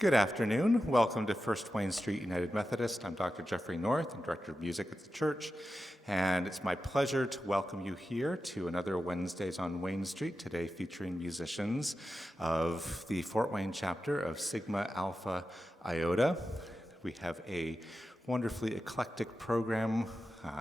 Good afternoon. Welcome to First Wayne Street United Methodist. I'm Dr. Jeffrey North, I'm Director of Music at the church, and it's my pleasure to welcome you here to another Wednesdays on Wayne Street, today featuring musicians of the Fort Wayne chapter of Sigma Alpha Iota. We have a wonderfully eclectic program,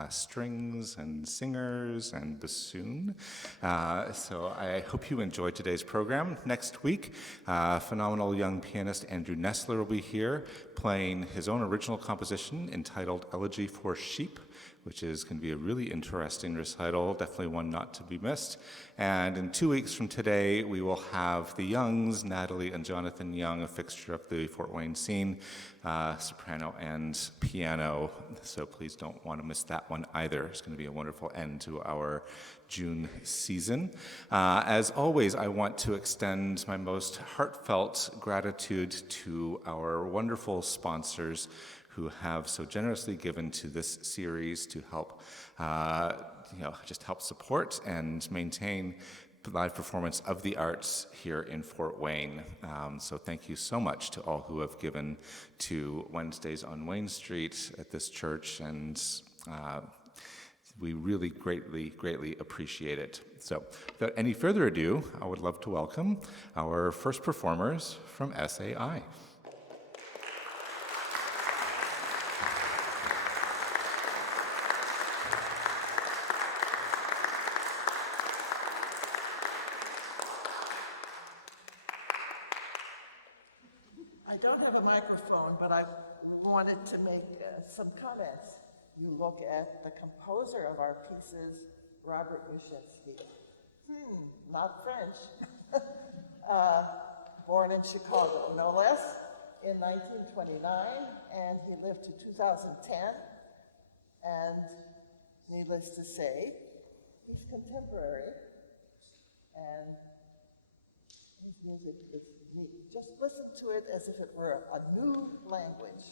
strings and singers and bassoon. So I hope you enjoyed today's program. Next week, phenomenal young pianist Andrew Nestler will be here playing his own original composition entitled Elegy for Sheep, which is going to be a really interesting recital, definitely one not to be missed. And in 2 weeks from today, we will have the Youngs, Natalie and Jonathan Young, a fixture of the Fort Wayne scene, soprano and piano. So please don't want to miss that one either. It's going to be a wonderful end to our June season. As always, I want to extend my most heartfelt gratitude to our wonderful sponsors who have so generously given to this series to help, just help support and maintain live performance of the arts here in Fort Wayne. So thank you so much to all who have given to Wednesdays on Wayne Street at this church, and we really greatly appreciate it. So without any further ado, I would love to welcome our first performers from SAI. I don't have a microphone, but I wanted to make some comments. You look at the composer of our pieces, Robert Muczynski. Not French. Born in Chicago, no less, in 1929, and he lived to 2010. And needless to say, he's contemporary, and his music is neat. Just listen to it as if it were a new language.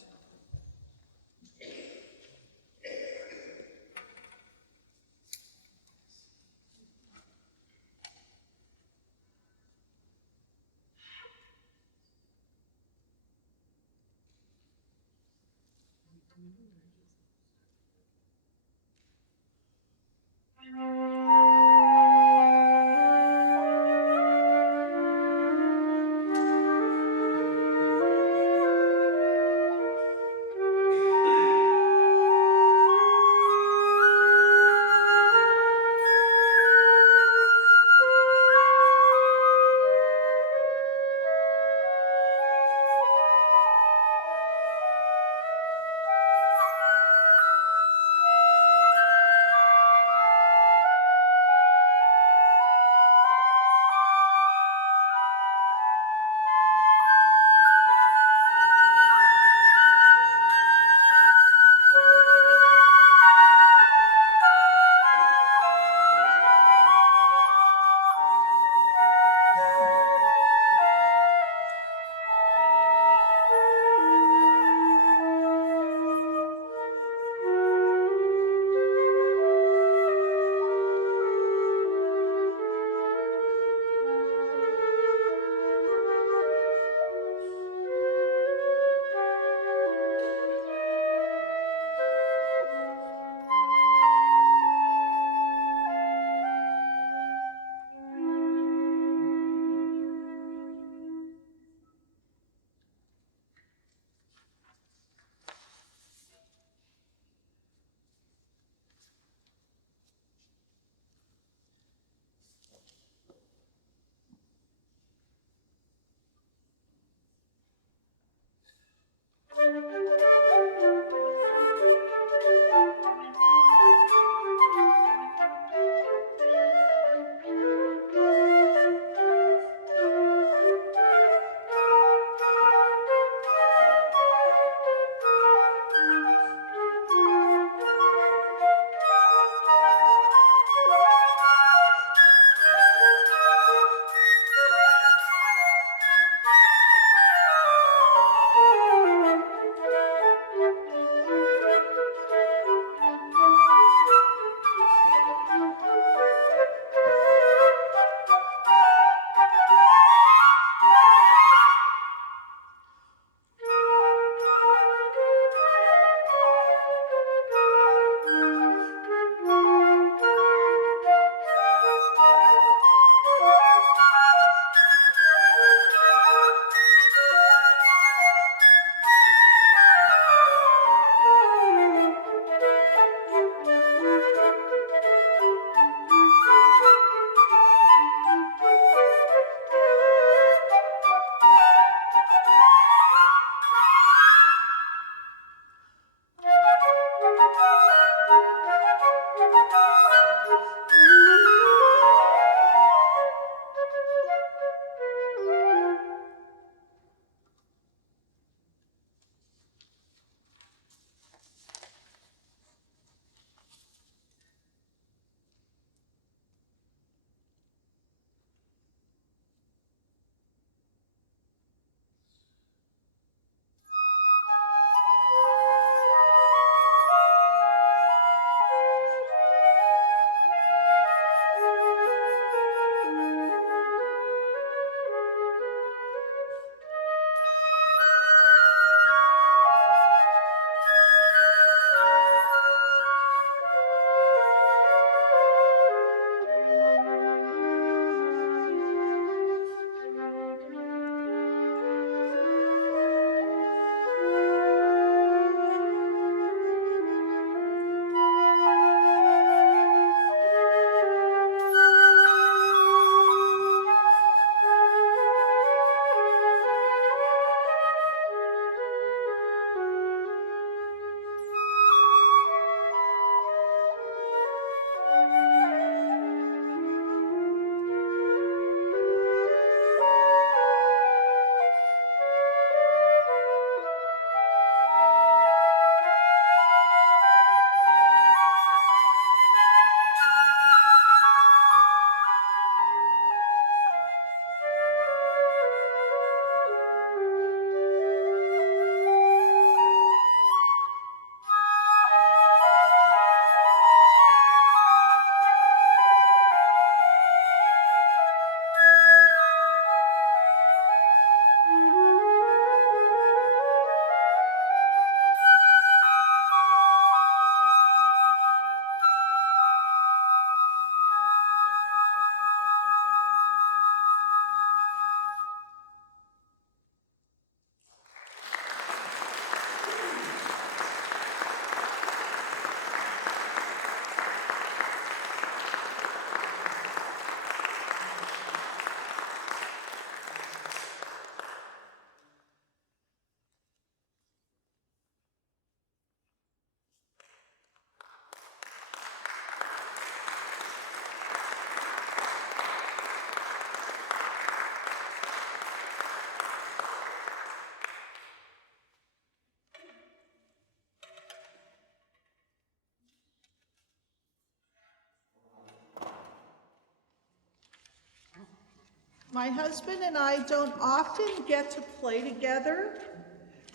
My husband and I don't often get to play together,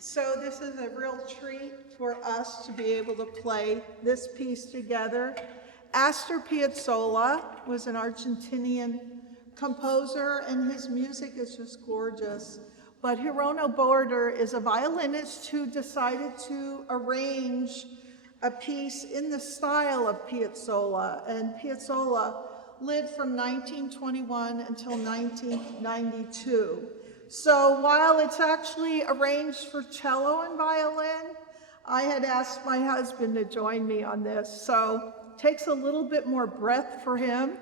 so this is a real treat for us to be able to play this piece together. Astor Piazzolla was an Argentinian composer, and his music is just gorgeous. But Hirono Borter is a violinist who decided to arrange a piece in the style of Piazzolla, and Piazzolla lived from 1921 until 1992. So while it's actually arranged for cello and violin, I had asked my husband to join me on this. So it takes a little bit more breath for him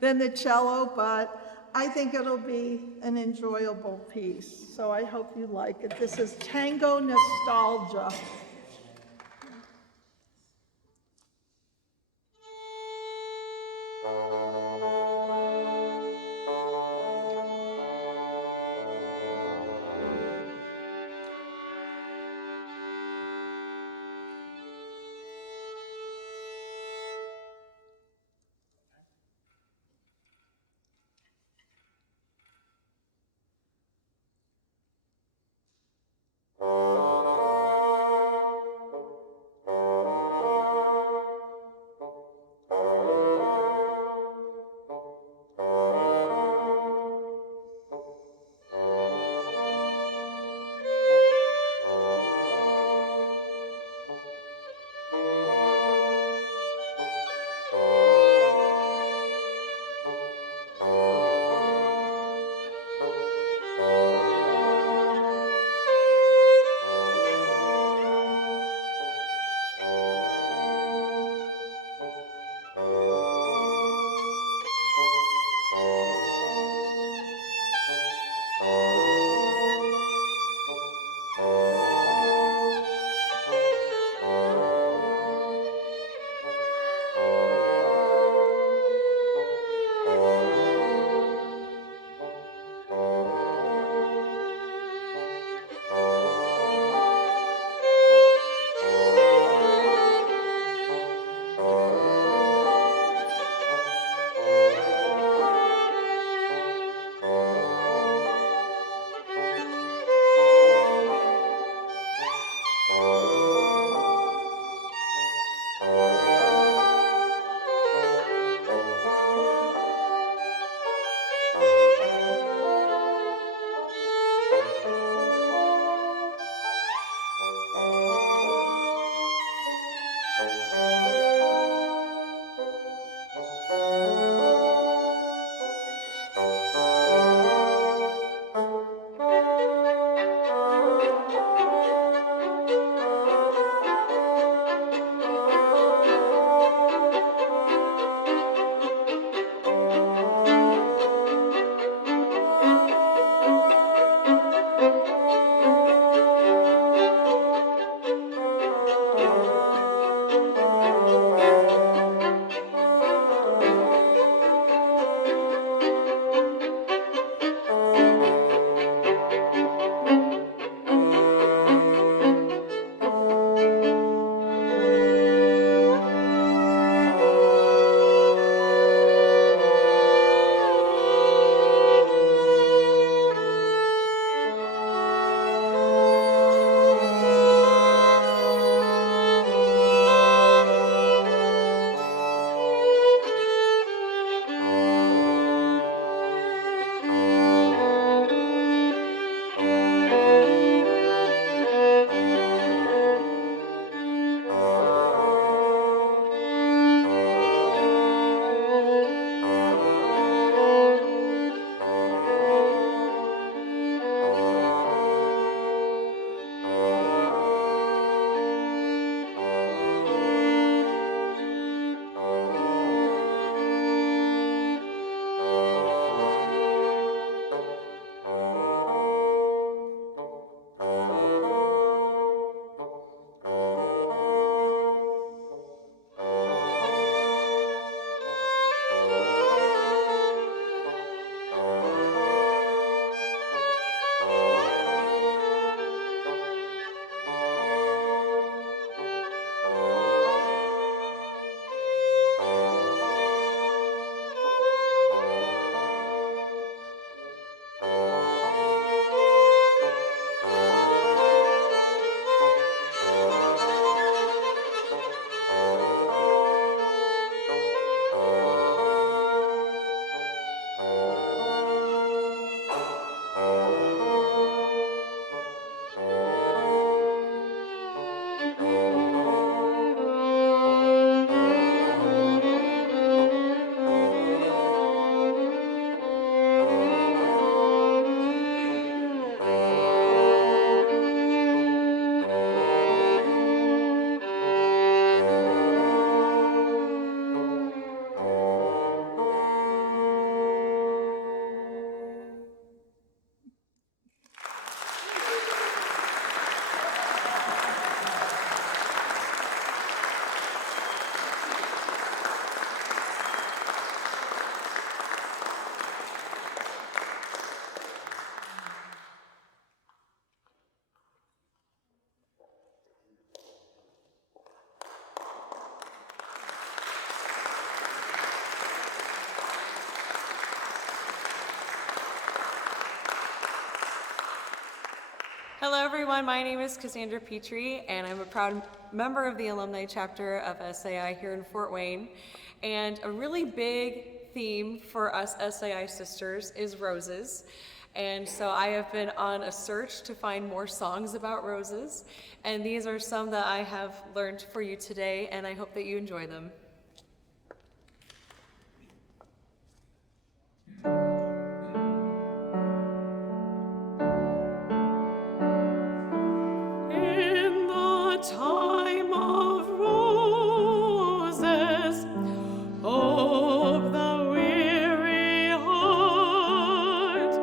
than the cello, but I think it'll be an enjoyable piece. So I hope you like it. This is Tango Nostalgia. Hello everyone, my name is Cassandra Petrie and I'm a proud member of the alumni chapter of SAI here in Fort Wayne. And a really big theme for us SAI sisters is roses. And so I have been on a search to find more songs about roses. And these are some that I have learned for you today, and I hope that you enjoy them. In the time of roses, of the weary heart,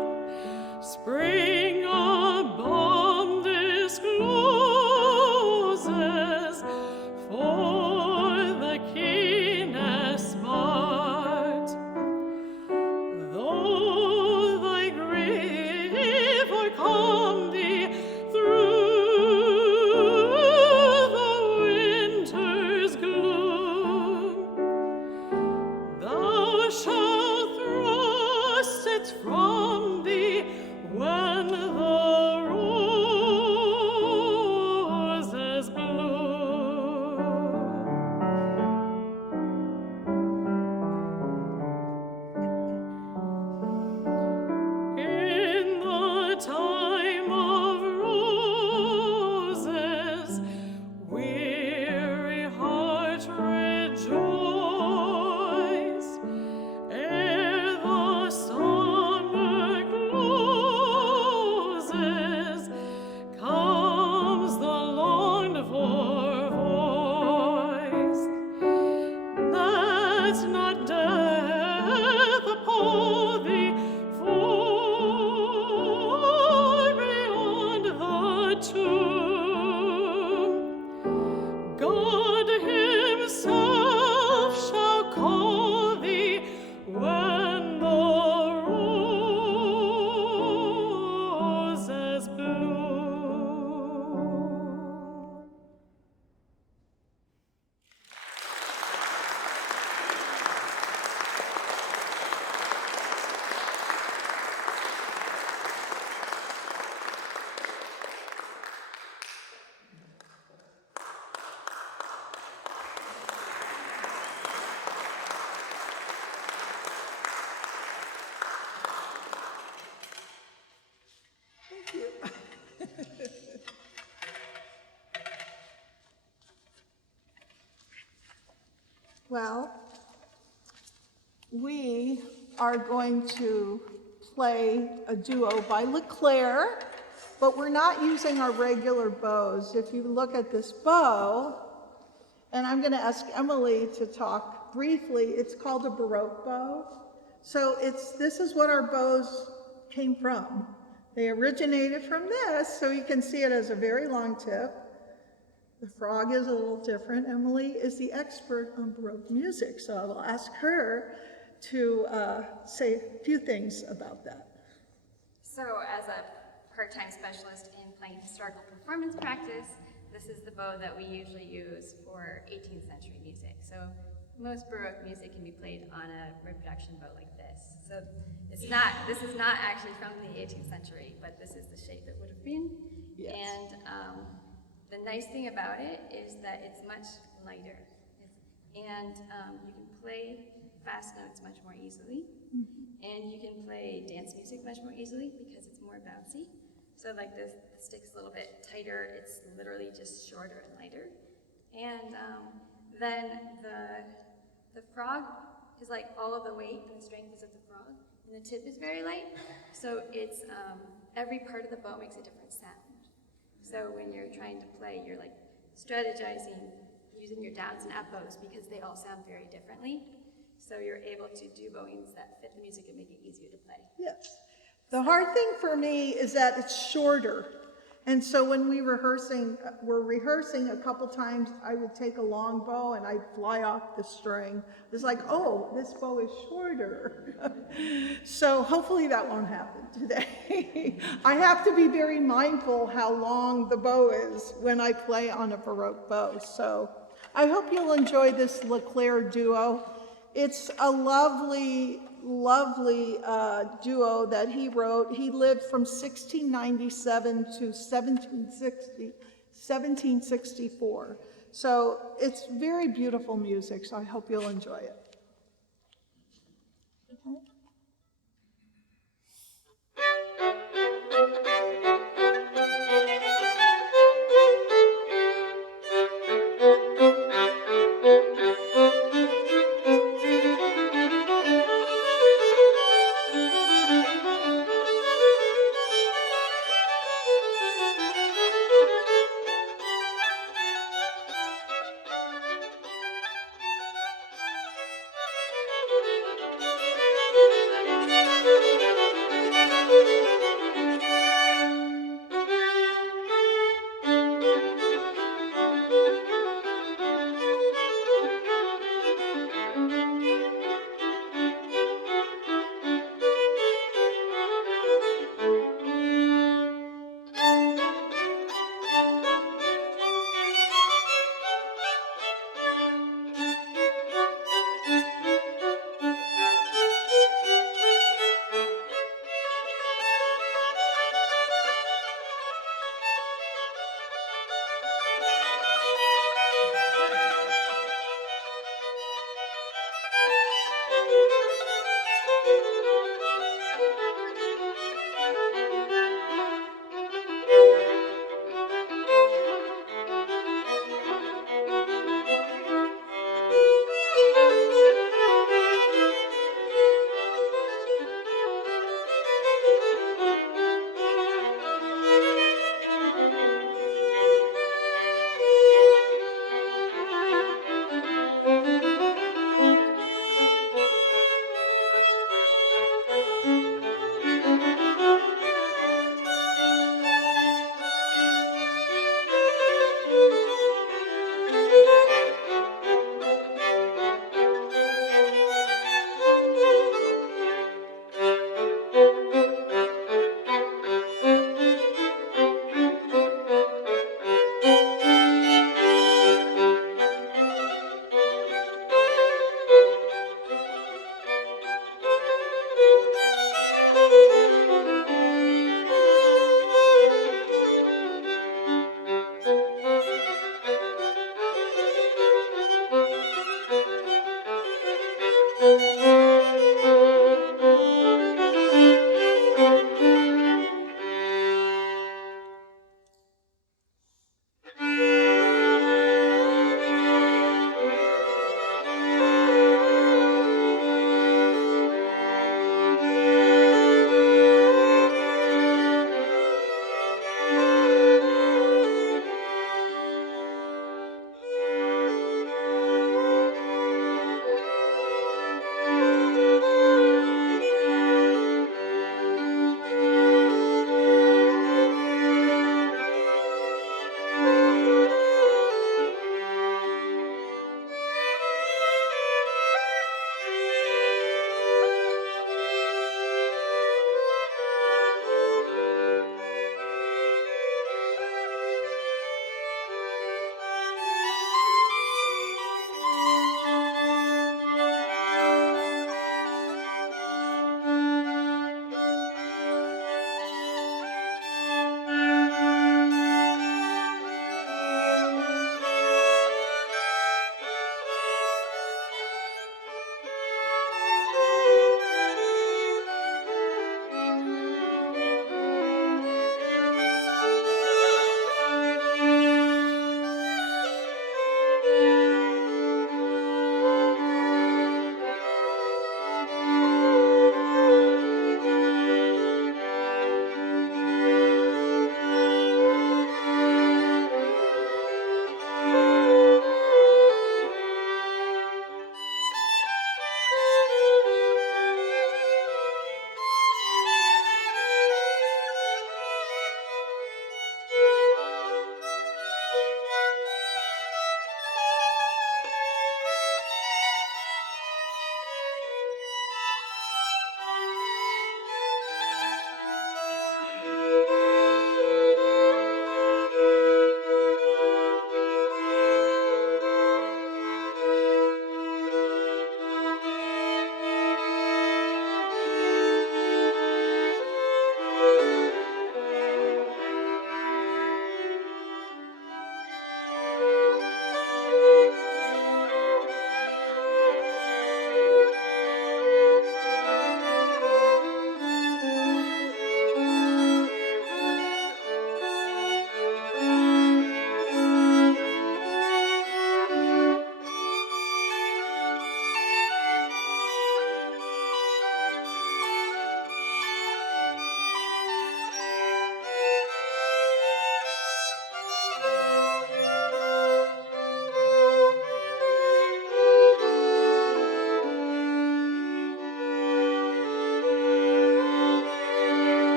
spring above discloses for the keenest smart. Though thy grief o'ercome thee through the winter's gloom, thou shalt thrust it from thee when the roses bloom. In the time of roses, weary heart rejoice. Ere the summer closes, comes the longed-for voice. That's not death upon thee, for beyond the tomb, God himself shall call thee when the roses bloom. Thank you. Well, we are going to play a duo by Leclair, but we're not using our regular bows. If you look at this bow, and I'm going to ask Emily to talk briefly, it's called a Baroque bow. So this is what our bows came from. They originated from this, so you can see it as a very long tip. The frog is a little different. Emily is the expert on Baroque music, so I'll ask her to say a few things about that. So as a part-time specialist in playing historical performance practice, this is the bow that we usually use for 18th century music. So most Baroque music can be played on a reproduction bow like this. So this is not actually from the 18th century, but this is the shape it would have been. Yes. And the nice thing about it is that it's much lighter. And you can play fast notes much more easily. And you can play dance music much more easily because it's more bouncy. So like the stick's a little bit tighter, it's literally just shorter and lighter. And then the frog is like all of the weight and the strength is of the frog. And the tip is very light. So it's every part of the bow makes a different sound. So when you're trying to play, you're like strategizing using your downs and up bows because they all sound very differently. So you're able to do bowings that fit the music and make it easier to play. Yes. The hard thing for me is that it's shorter. And so when we're rehearsing a couple times, I would take a long bow and I'd fly off the string. It's like, oh, this bow is shorter. So hopefully that won't happen today. I have to be very mindful how long the bow is when I play on a Baroque bow. So I hope you'll enjoy this Leclair duo. It's a lovely lovely duo that he wrote. He lived from 1697 to 1764. So it's very beautiful music, so I hope you'll enjoy it.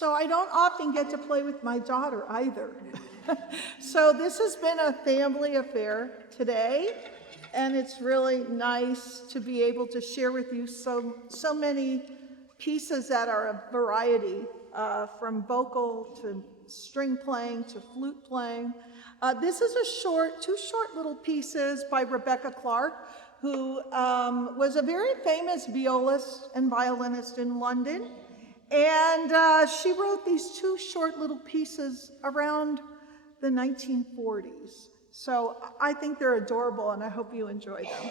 So I don't often get to play with my daughter either. So this has been a family affair today, and it's really nice to be able to share with you so many pieces that are a variety, from vocal to string playing to flute playing. This is two short little pieces by Rebecca Clark, who was a very famous violist and violinist in London. And she wrote these two short little pieces around the 1940s. So I think they're adorable, and I hope you enjoy them.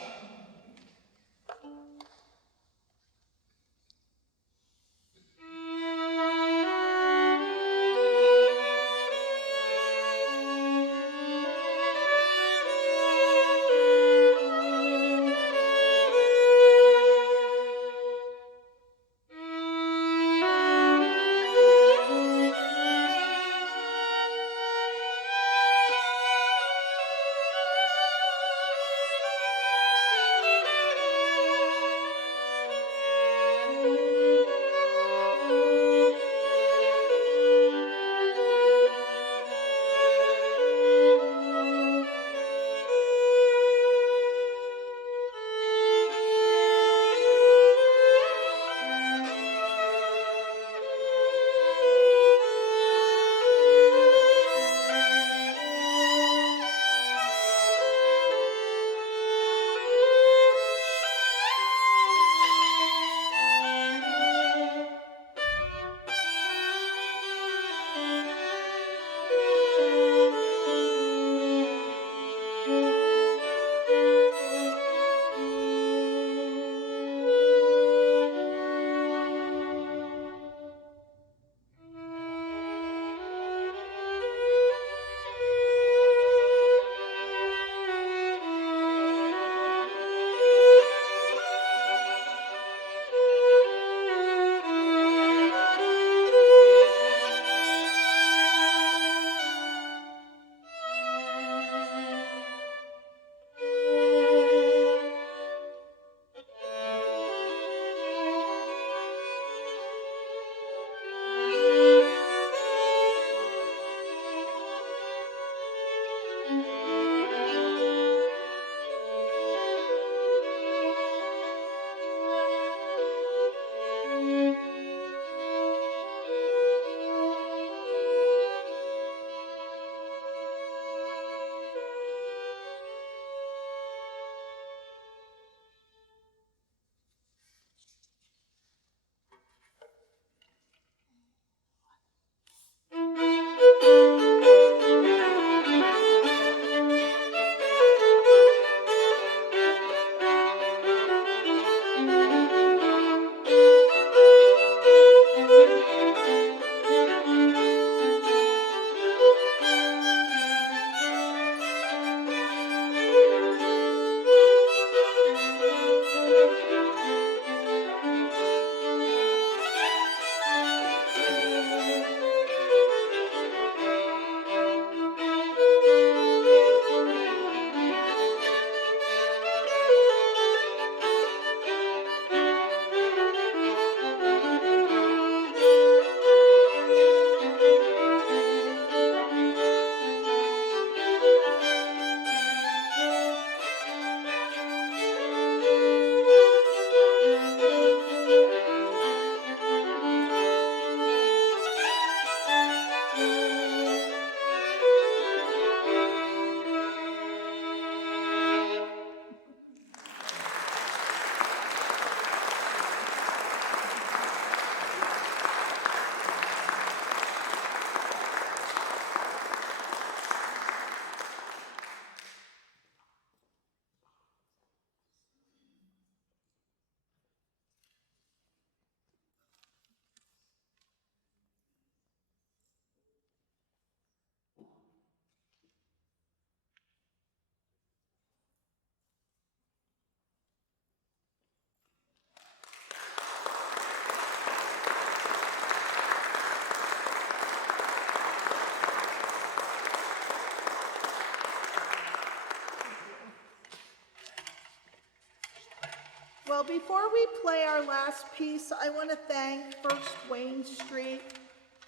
Well, before we play our last piece, I want to thank First Wayne Street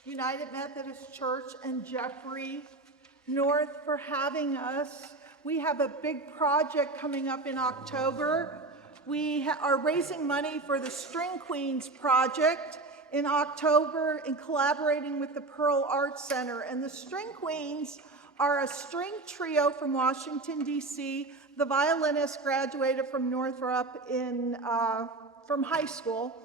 United Methodist Church and Jeffrey North for having us. We have a big project coming up in October. We are raising money for the String Queens project in October in collaborating with the Pearl Arts Center. And the String Queens are a string trio from Washington, D.C. The violinist graduated from Northrop from high school.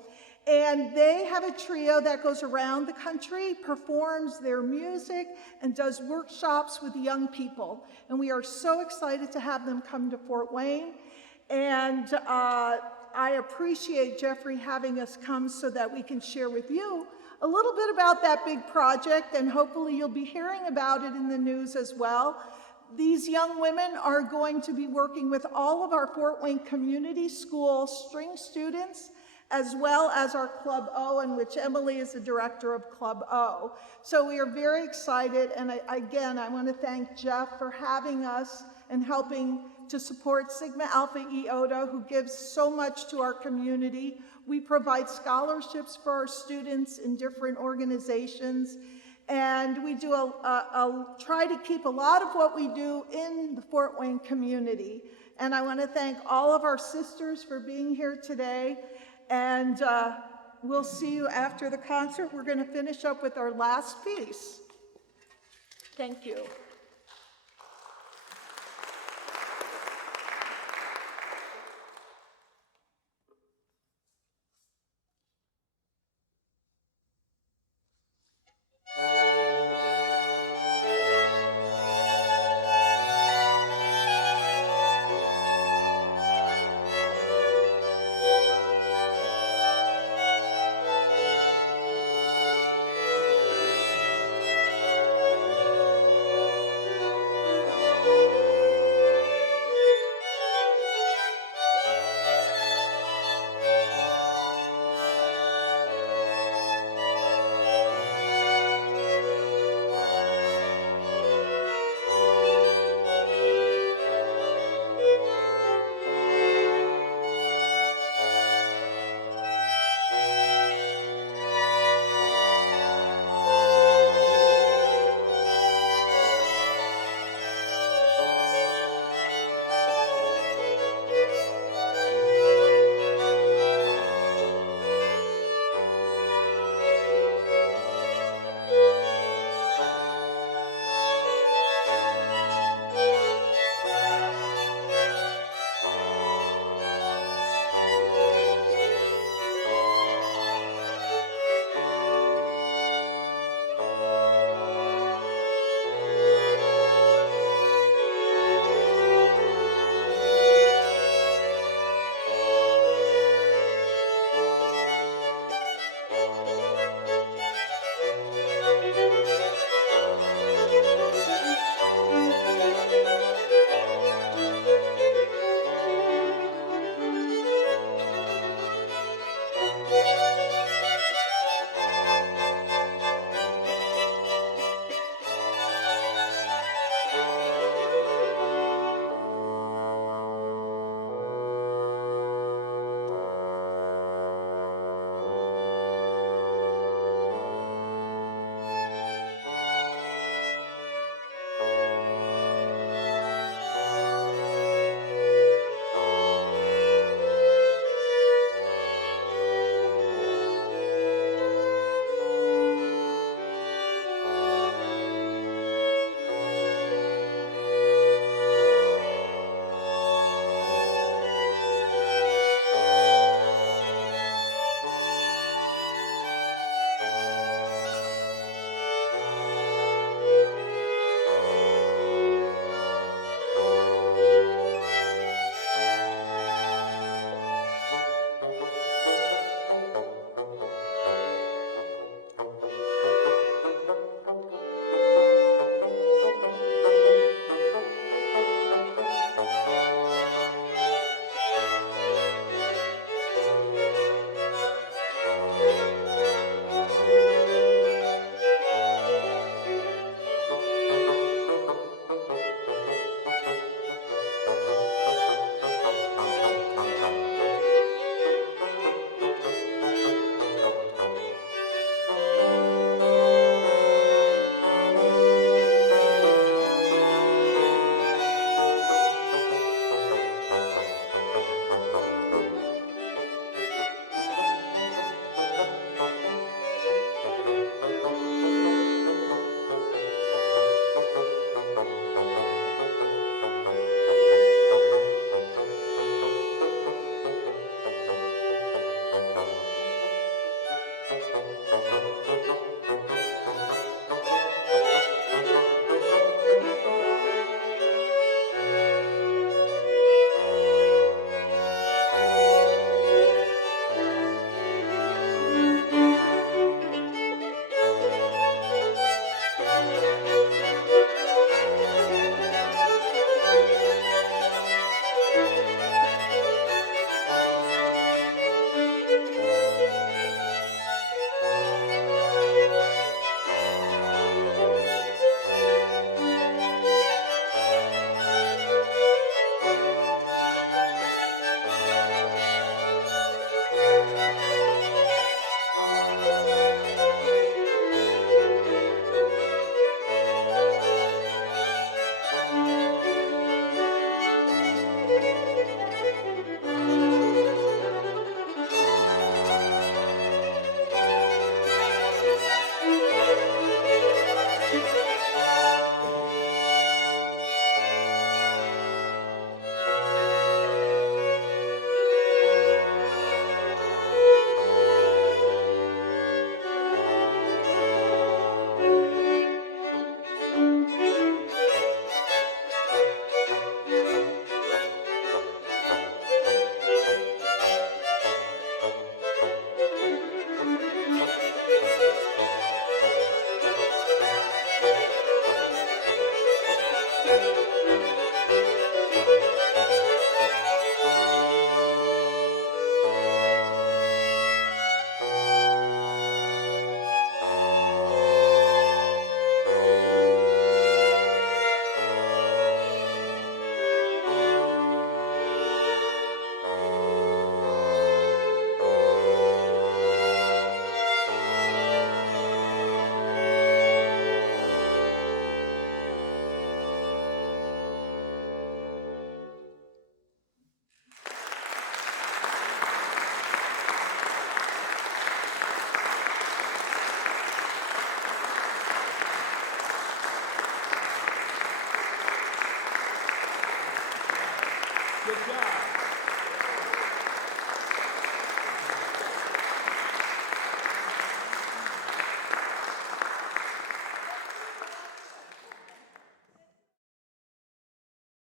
And they have a trio that goes around the country, performs their music, and does workshops with young people. And we are so excited to have them come to Fort Wayne. And I appreciate Jeffrey having us come so that we can share with you a little bit about that big project, and hopefully you'll be hearing about it in the news as well. These young women are going to be working with all of our Fort Wayne Community School string students, as well as our Club O, in which Emily is the director of Club O. So we are very excited, and I want to thank Jeff for having us and helping to support Sigma Alpha Iota, who gives so much to our community. We provide scholarships for our students in different organizations, and we do try to keep a lot of what we do in the Fort Wayne community. And I want to thank all of our sisters for being here today. And we'll see you after the concert. We're going to finish up with our last piece. Thank you.